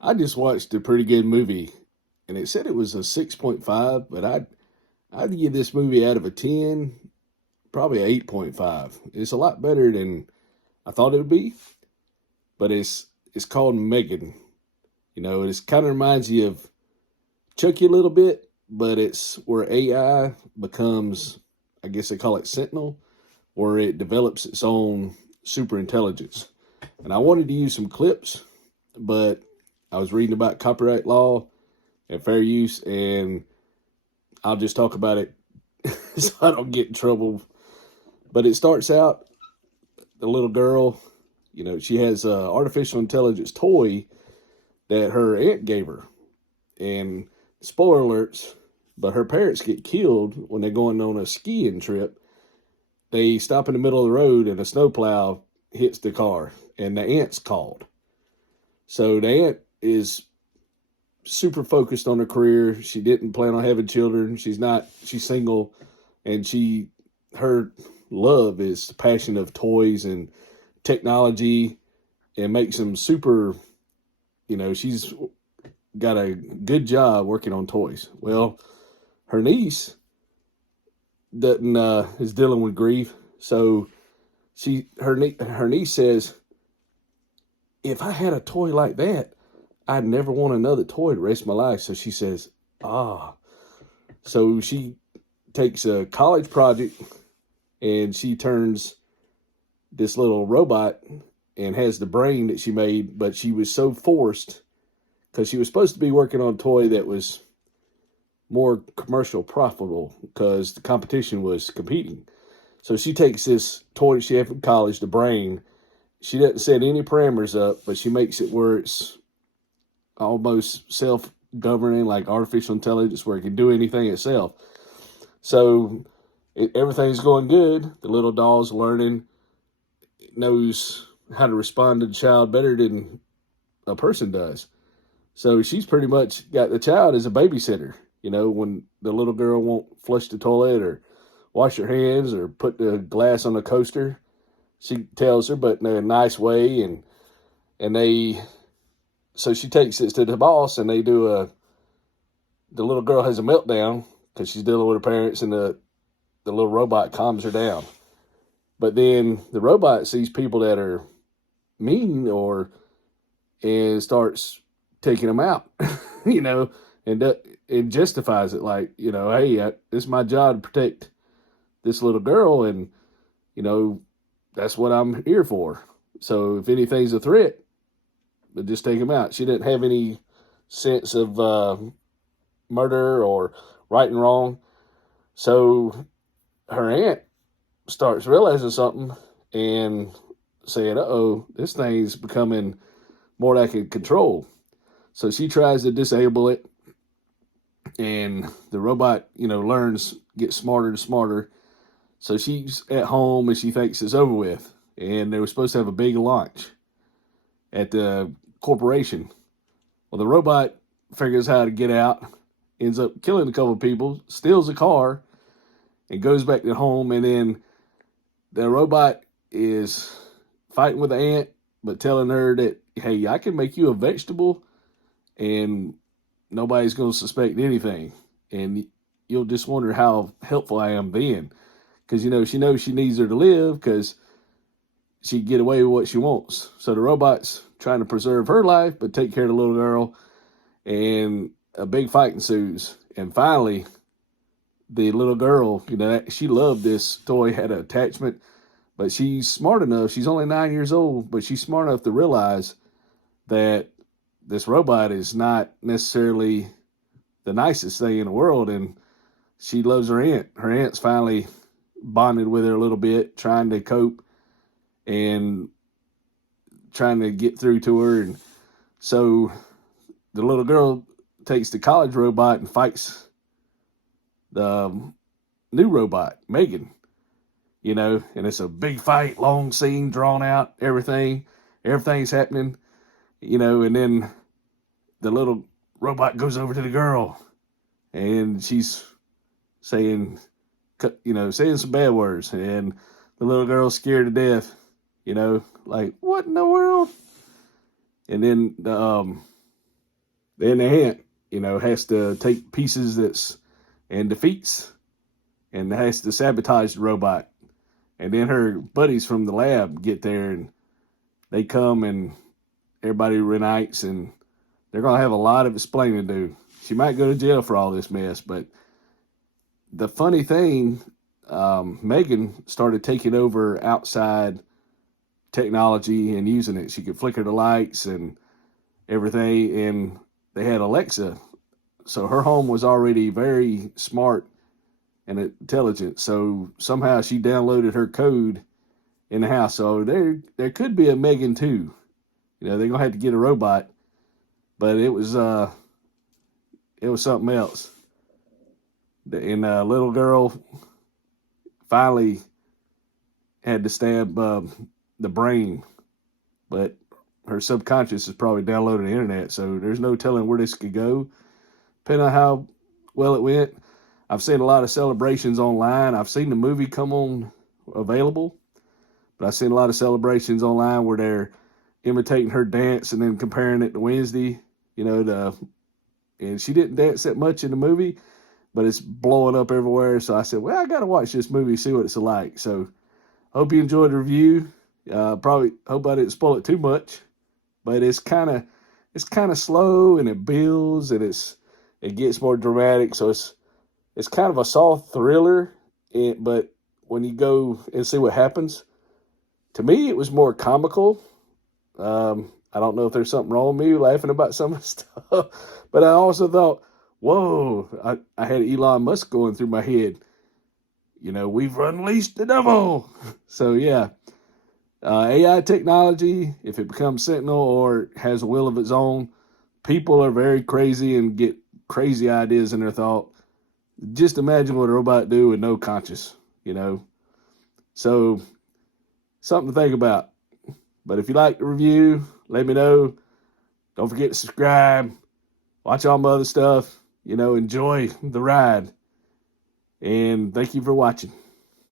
I just watched a pretty good movie, and it said it was a 6.5, but I'd give this movie out of a 10, probably a 8.5. It's a lot better than I thought it would be, but it's called Megan. It kind of reminds you of Chucky a little bit, but it's where AI becomes, I guess they call it Sentinel, where it develops its own super intelligence. And I wanted to use some clips, but I was reading about copyright law and fair use, and I'll just talk about it so I don't get in trouble. But it starts out, the little girl, she has an artificial intelligence toy that her aunt gave her. And spoiler alerts, but her parents get killed when they're going on a skiing trip. They stop in the middle of the road and a snowplow hits the car, and the aunt's called. So the aunt is super focused on her career. She didn't plan on having children. She's single, and her love is the passion of toys and technology, and makes them super, she's got a good job working on toys. Well, her niece doesn't is dealing with grief, so her niece says, if I had a toy like that, I'd never want another toy the rest of my life. So she says, ah. So she takes a college project and she turns this little robot and has the brain that she made, but she was so forced because she was supposed to be working on a toy that was more commercial profitable because the competition was competing. So she takes this toy she had from college, the brain. She doesn't set any parameters up, but she makes it where it's almost self-governing, like artificial intelligence, where it can do anything itself. So everything's going good. The little doll's learning, knows how to respond to the child better than a person does. So she's pretty much got the child as a babysitter. When the little girl won't flush the toilet or wash her hands or put the glass on the coaster, she tells her, but in a nice way. So she takes it to the boss, and the little girl has a meltdown because she's dealing with her parents, and the little robot calms her down. But then the robot sees people that are mean and starts taking them out, and it justifies it like, hey, it's my job to protect this little girl, and, that's what I'm here for. So if anything's a threat, but just take them out. She didn't have any sense of murder or right and wrong. So her aunt starts realizing something and saying, uh-oh, this thing's becoming more like a control. So she tries to disable it, and the robot, learns, gets smarter and smarter. So she's at home and she thinks it's over with. And they were supposed to have a big launch at the corporation. Well, the robot figures how to get out, ends up killing a couple of people, steals a car, and goes back to home. And then the robot is fighting with the ant, but telling her that, hey, I can make you a vegetable and nobody's going to suspect anything. And you'll just wonder how helpful I am then. Because, she knows she needs her to live because she can get away with what she wants. So the robot's trying to preserve her life, but take care of the little girl. And a big fight ensues. And finally, the little girl, she loved this toy, had an attachment, but she's smart enough. She's only 9 years old, but she's smart enough to realize that this robot is not necessarily the nicest thing in the world. And she loves her aunt. Her aunt's finally bonded with her a little bit, trying to cope and trying to get through to her. And so the little girl takes the college robot and fights the new robot, Megan, and it's a big fight, long scene, drawn out, everything's happening, and then the little robot goes over to the girl and she's saying some bad words, and the little girl's scared to death, like, what in the world? And then Then the ant, has to take pieces and defeats and has to sabotage the robot. And then her buddies from the lab get there and they come and everybody reunites and they're going to have a lot of explaining to do. She might go to jail for all this mess, but the funny thing, Megan started taking over outside technology and using it. She could flicker the lights and everything, and they had Alexa. So her home was already very smart and intelligent. So somehow she downloaded her code in the house. So there could be a Megan too. They're gonna have to get a robot, but it was something else. And a little girl finally had to stab the brain, but her subconscious is probably downloading the internet, so there's no telling where this could go, depending on how well it went. I've seen a lot of celebrations online. I've seen the movie come on available, but I've seen a lot of celebrations online where they're imitating her dance and then comparing it to Wednesday, and she didn't dance that much in the movie, but it's blowing up everywhere. So I said, well, I got to watch this movie, see what it's like. So hope you enjoyed the review. Probably hope I didn't spoil it too much, but it's kind of slow and it builds and it gets more dramatic. So it's kind of a soft thriller, but when you go and see what happens, to me, it was more comical. I don't know if there's something wrong with me laughing about some of the stuff, but I also thought, whoa, I had Elon Musk going through my head. We've unleashed the devil. So yeah, AI technology, if it becomes Sentinel or has a will of its own, people are very crazy and get crazy ideas in their thought. Just imagine what a robot do with no conscience, So something to think about. But if you like the review, let me know. Don't forget to subscribe. Watch all my other stuff. Enjoy the ride. And thank you for watching.